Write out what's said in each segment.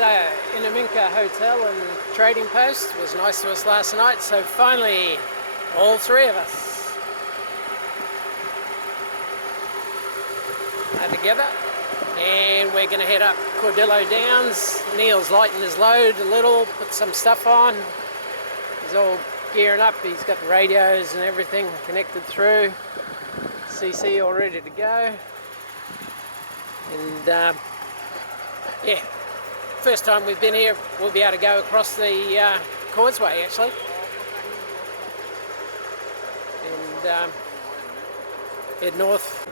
Innaminka Hotel and Trading Post was nice to us last night, so finally all three of us are together and we're going to head up Cordillo Downs. Neil's lightened his load a little, put some stuff on. He's all gearing up, he's got the radios and everything connected through. CC all ready to go. And yeah, first time we've been here, we'll be able to go across the causeway actually. And head north.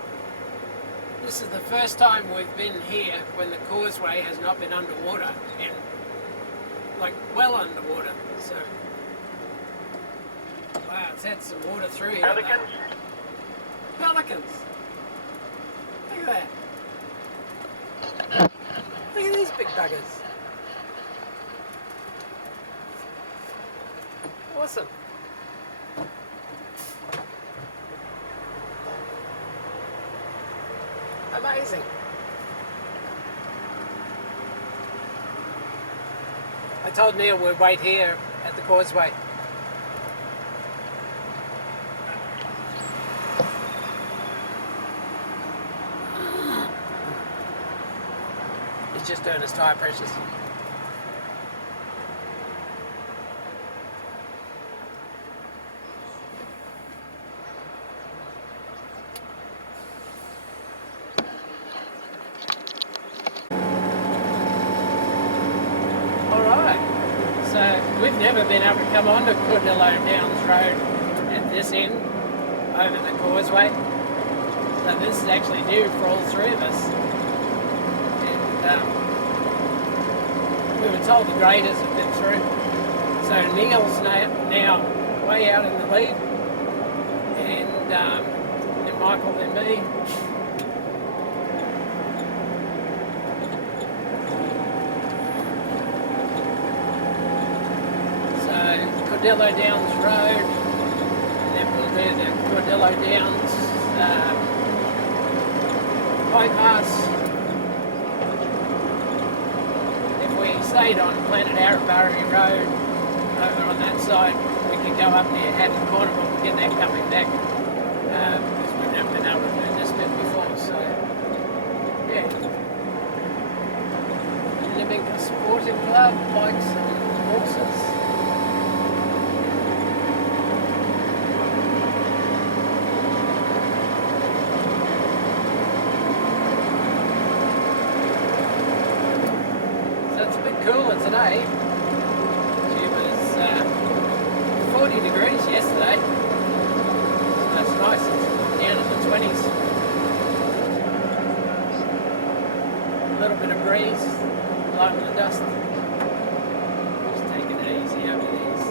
This is the first time we've been here when the causeway has not been underwater, and like well underwater. So wow, it's had some water through here. Pelicans. Pelicans. Look at that. Look at these big buggers. Awesome. Amazing. I told Neil we'd wait here at the causeway. He's just doing his tyre pressures. We've never been able to come onto Codillo Downs Road at this end, over the causeway. So this is actually new for all three of us. And we were told the graders have been through. So Neil's now way out in the lead, and then Michael, then me. Cordillo Downs Road, and then we'll do the Cordillo Downs bypass. If we stayed on Planet Arabari Road over on that side, we could go up there, Haddon Corner, but we'll get that coming back because we've never been able to do this bit before. So yeah, Innaminka Sporting Club, bikes and horses. Cooler today. It was 40 degrees yesterday. So that's nice. It's down in the 20s. A little bit of breeze, blowing the dust. Just taking it easy over these.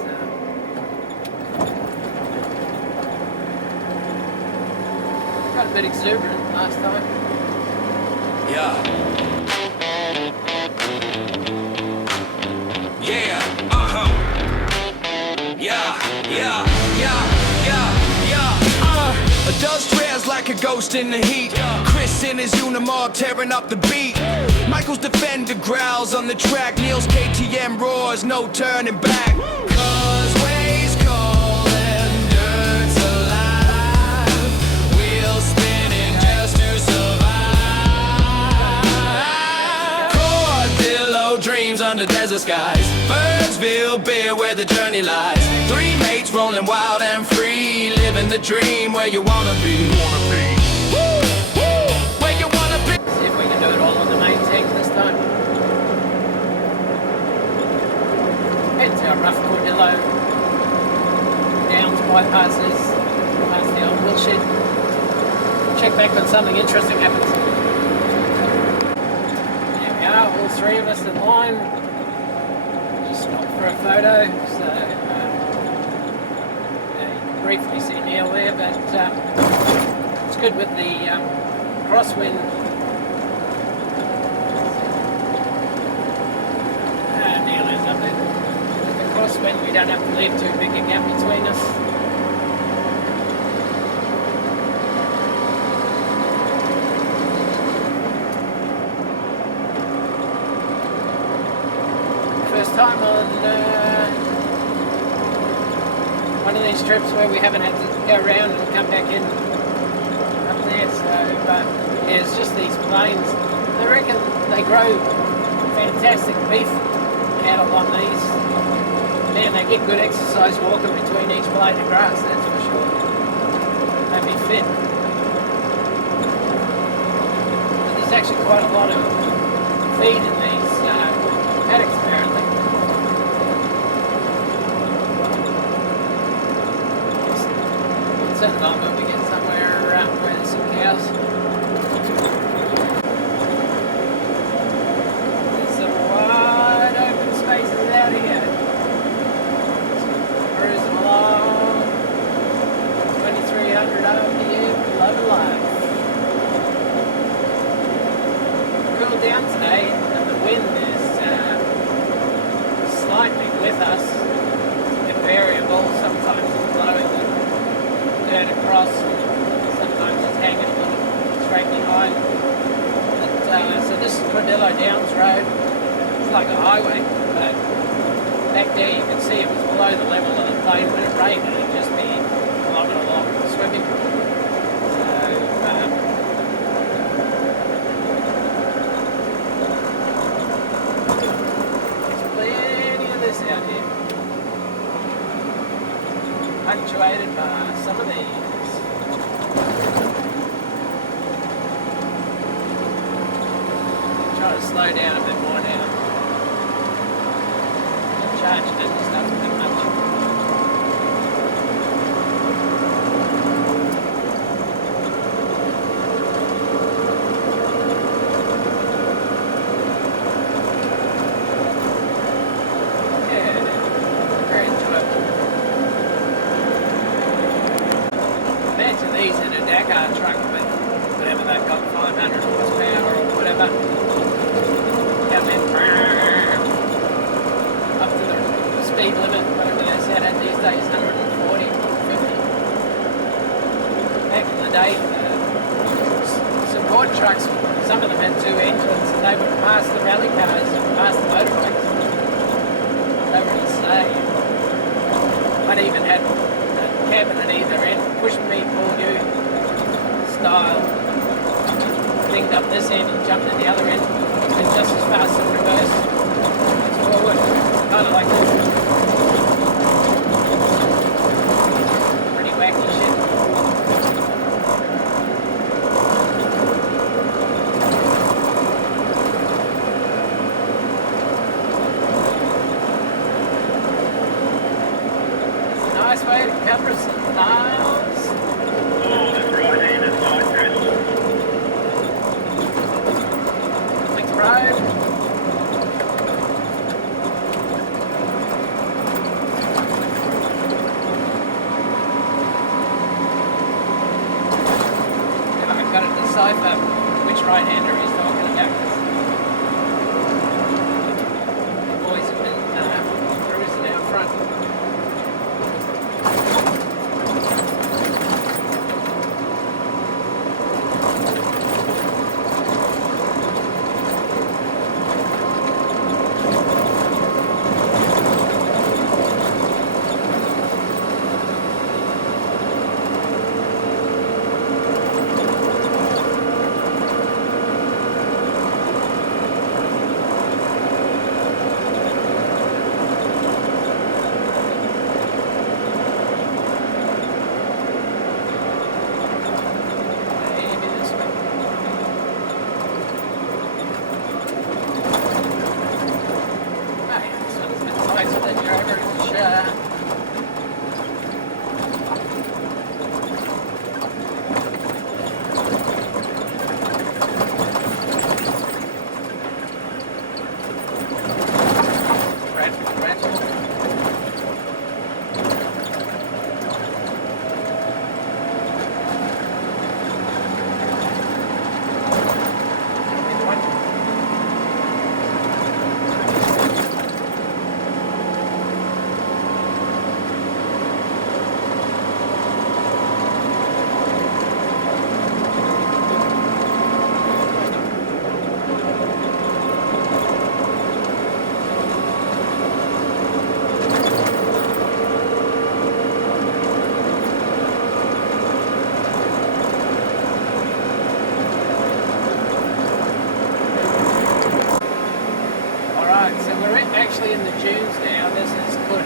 Got a bit exuberant last time. Yeah. A dust trails like a ghost in the heat. Chris in his Unimog tearing up the beat. Michael's Defender growls on the track. Neil's KTM roars, no turning back. Causeways cold and dirt's alive. Wheels spinning just to survive. Cordillo dreams under desert skies. Birdsville beer where the journey lies. Three mates rolling wild and free, living the dream where you wanna be. Woo, woo, where you wanna be. See if we can do it all on the main tank this time. It's our rough Cordillo Downs bypasses past the old Woolshed. Check back when something interesting happens. There we are, all three of us in line. Stop for a photo, so you can briefly see Neil there, but it's good with the crosswind. Neil is up there. With the crosswind, we don't have to leave too big a gap between us. time on one of these trips where we haven't had to go around and come back in up there. So yeah, it's just these plains. I reckon they grow fantastic beef cattle on these. Man, they get good exercise walking between each blade of grass, that's for sure. They'd be fit. But there's actually quite a lot of feed in these paddocks apparently. It's at the moment we get somewhere where there's some cows. There's some wide open spaces out here. Cruising along, 2300 RPM, loving life. Cooled down today, and the wind is slightly with us. It's variable. Sometimes it's blowing the dirt across, sometimes it's hanging a little straight behind. But, so this is Cordillo Downs Road. It's like a highway, but back there you can see it was below the level of the plain when it rained, and it'd just be plodding along swimming. So, there's plenty of this out here. Punctuated by some of these. Try to slow down a bit more now. Charging it and stuff too much. Yeah, very enjoyable. Imagine these in a Dakar truck with whatever they've got, 500 horsepower or whatever. Come in, up to the speed limit, whatever they set at these days, 140, 50. Back in the day, support trucks, some of them had two engines, and they would pass the rally cars and pass the motorbikes. They were insane. One even had a cabin at either end, push me, pull you style. Linked up this end and jumped at the other end, and just as fast in reverse as forward. Kind of like this. Pretty wacky shit. It's a nice way to cover some miles. Oh, that's right-handed side dress. Thanks, Brian. I've got to decipher which right-hander he's talking about. The boys have been cruising out front.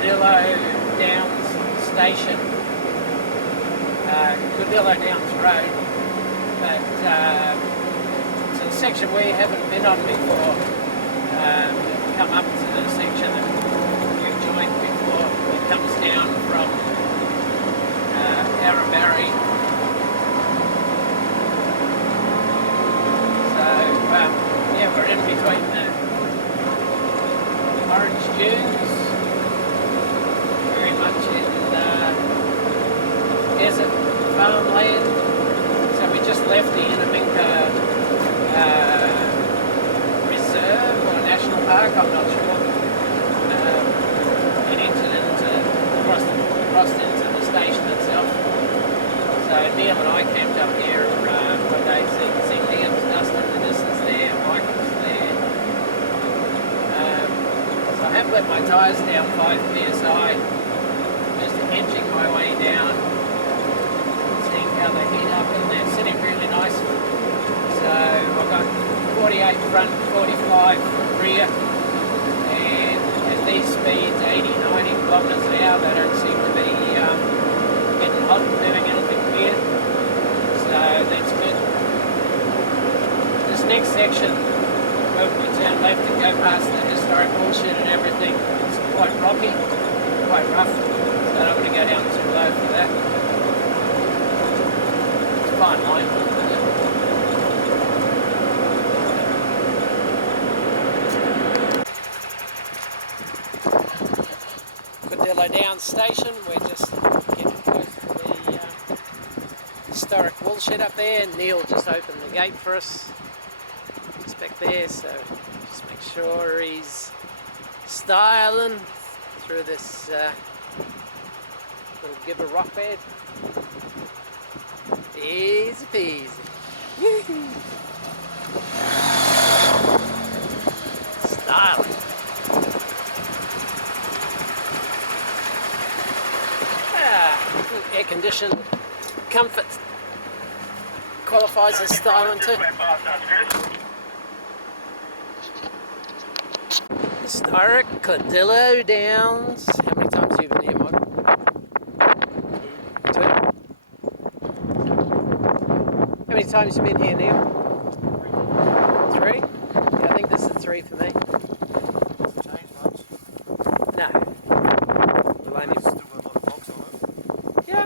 Cordillo Downs Station, Codillo Downs Road, but it's a section we haven't been on before. Come up to the section that we joined before. It comes down from Arrabarry. So yeah, we're in between the orange dunes, very much in desert farmland. So we just left the Innaminka Reserve or National Park, I'm not sure, and entered into, crossed into the station itself. So Neil and I camped up here one day, see Liam's dust in the distance there, Michael's there. So I have let my tyres down 5 psi, just edging my way down, seeing how they heat up, and they're sitting really nice. So I've got 48 front, 45 rear, and at these speeds, 80, 90 kilometres an hour, they don't seem to be getting hot and doing anything weird. So that's good. This next section, when we turn left and go past the historic Woolshed and everything, it's quite rocky, quite rough, so I don't want to go down too low for that. It's a fine line. Cordillo Downs Station, we're just getting close to the historic Woolshed up there. Neil just opened the gate for us. It's back there, so just make sure he's styling through this little gibber rock bed. Easy peasy. Styling. Air conditioned comfort qualifies as styling too. Historic Codillo Downs. How many times have you been here, Mike? 2. How many times have you been here, Neil? 3? Yeah, I think this is 3 for me. Changed much. No. We'll only... Still got a lot of rocks on it. Yeah. I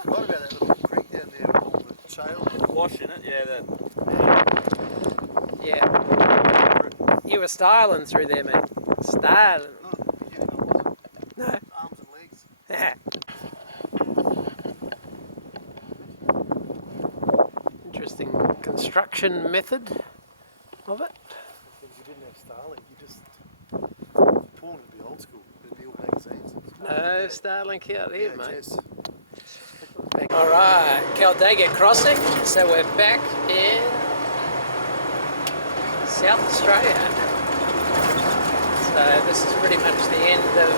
forgot about that little creek down there with all the shale. Wash in it, yeah. Yeah. You were styling through there, mate. Styling. No, yeah, I wasn't. No. Arms and legs. Interesting construction method of it. If you didn't have Starlink, you just porn would be old school. It'd be all magazines. No Starlink out here, mate. Yes. Alright, Caldega crossing. So we're back in South Australia. So this is pretty much the end of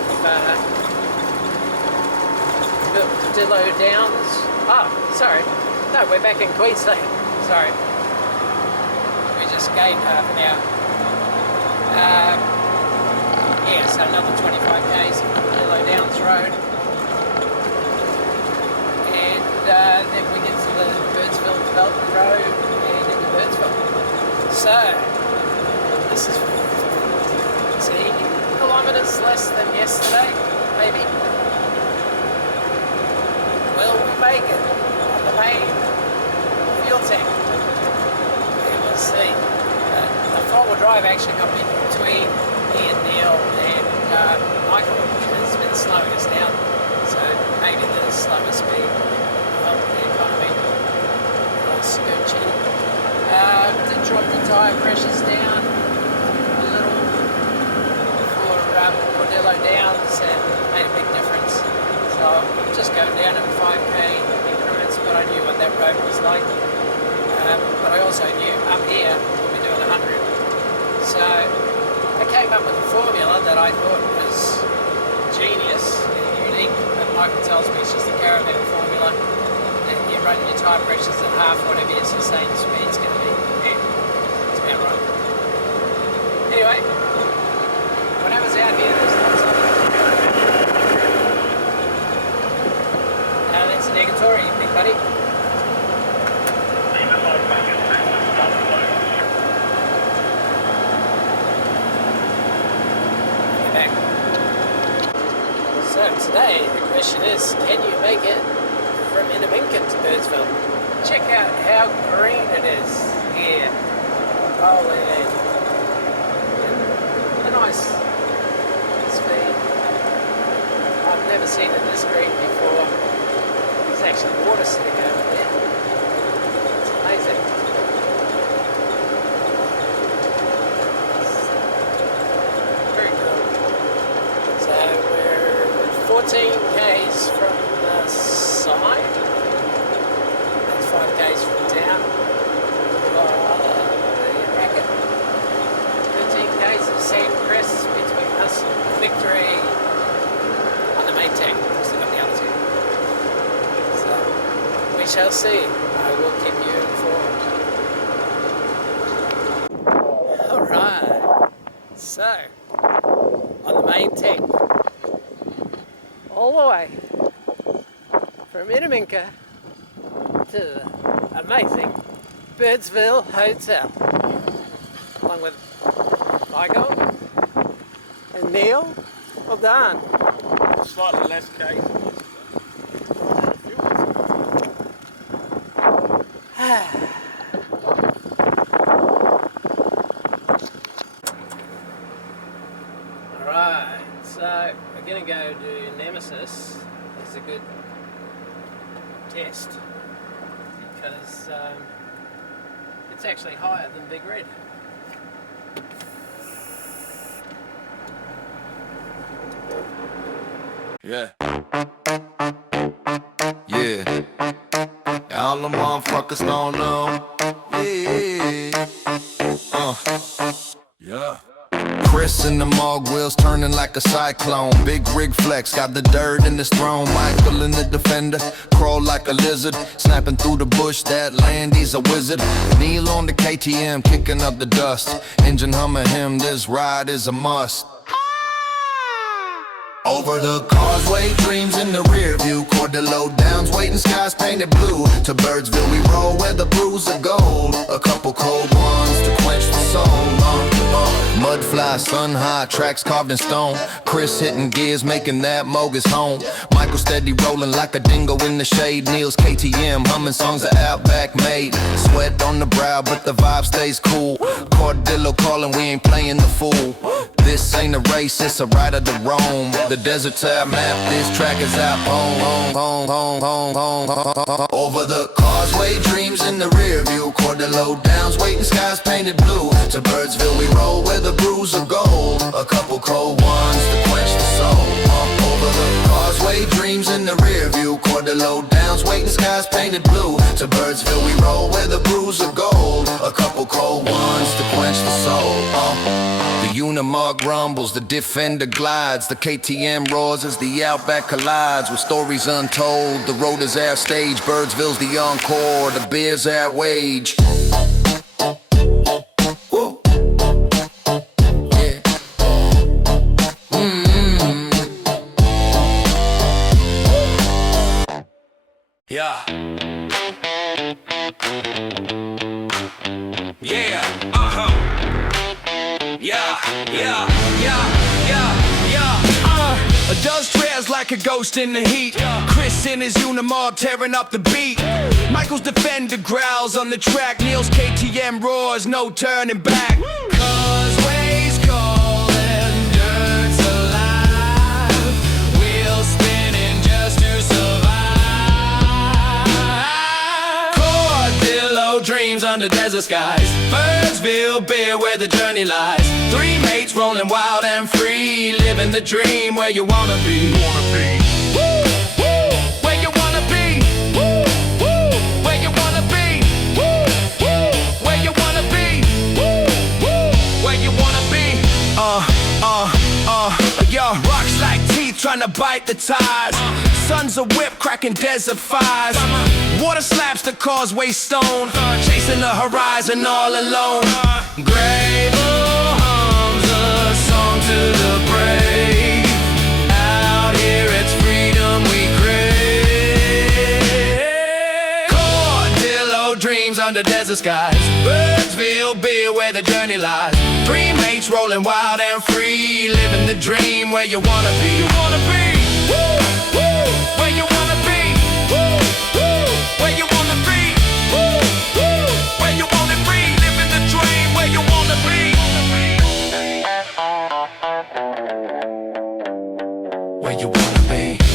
Codillo Downs. Oh, sorry. No, we're back in Queensland. Sorry. We just gained half an hour. Yeah, so another 25 k's on Codillo Downs Road. And then we get to the Birdsville Development Road and into Birdsville. So, this is 15 kilometres less than yesterday, maybe. Will we make it on the main fuel tank? We will see. The four-wheel drive actually got me between me and Neil and Michael, has been slowing us down. So maybe the slower speed will help the economy. Scooching. Did drop the tyre pressures down a little for Cordillo Downs and made a big difference. So I'm just going down in 5k increments, but I knew what that road was like. But I also knew up here we'll be doing 100. So I came up with a formula that I thought was genius and unique, but Michael tells me it's just a caravan formula. And you run your tyre pressures at half whatever your sustained speed's going to be. Yeah, it's about right. Anyway, when I was out here, there's lots of today the question is, can you make it from Innaminka to Birdsville? Check out how green it is here. Holy, a nice speed. I've never seen it this green before. There's actually water sitting over there. It's amazing. Very cool. So we're 14 k's from the side. That's 5 k's from town. The racket. 13 k's of sand crests between us and Victory on the main tank. Still got the other two. So we shall see. I will keep you informed. Alright. So on the main tank. All the way from Innaminka to the amazing Birdsville Hotel, along with Michael and Neil. Well done. Slightly less case. Alright, so we're going to go to Nemesis. It's a good test because it's actually higher than Big Red. Yeah. Yeah. All the motherfuckers don't know. Yeah. Yeah. Chris in the Mog wheels turning like a cyclone. Big rig flex, got the dirt in his throne. Michael in the Defender, crawl like a lizard. Snapping through the bush, that land, he's a wizard. Neil on the KTM, kicking up the dust. Engine humming him, this ride is a must. Over the causeway, dreams in the rear view. Cordillo downs, waiting skies painted blue. To Birdsville we roll where the brews are gold. A couple cold ones to quench the soul. Mud fly, sun high, tracks carved in stone. Chris hitting gears, making that Moog his home. Michael steady rolling like a dingo in the shade. Neil's KTM, humming songs of Outback made. Sweat on the brow, but the vibe stays cool. Cordillo calling, we ain't playing the fool. This ain't a race, it's a ride of the Rome. The desert tab map, this track is out home. Over the causeway, dreams in the rear view. Cordillo downs, waiting skies painted blue. To Birdsville we roll where the brews are gold. A couple cold ones to quench the soul. Over the causeway, dreams in the rear view. Cordillo downs, waiting skies painted blue. To Birdsville we roll where the brews are gold. A couple cold ones to quench the soul. The Unimog rumbles, the Defender glides. The KTM roars as the Outback collides. With stories untold, the road is our stage. Birdsville's the encore, the beer's our wage. Woo. Yeah. Yeah. Dust trails like a ghost in the heat. Chris in his Unimog tearing up the beat. Michael's Defender growls on the track. Neil's KTM roars, no turning back. Causeways calling, dirt's alive. Wheels spinning just to survive. Cordillo dreams under desert skies. Birdsville beer where the journey lies. Three mates rolling wild and free, living the dream where you wanna be. Woo, woo, where you wanna be. Woo, woo, where you wanna be. Woo, woo, where you wanna be. Woo, woo, where you wanna be. Yo, rocks like teeth trying to bite the tires. Sons of whip cracking desert fires. Water slaps the causeway stone, chasing the horizon all alone. Grable hums a song to the brave. Out here it's freedom we crave. Cordillo dreams under desert skies. Birdsville beer where the journey lies. Three mates rolling wild and free, living the dream where you wanna be. You wanna be. Woo! Where you wanna be? Woo, woo. Where you wanna be? Woo, woo. Where you wanna be? Living the dream. Where you wanna be? Where you wanna be?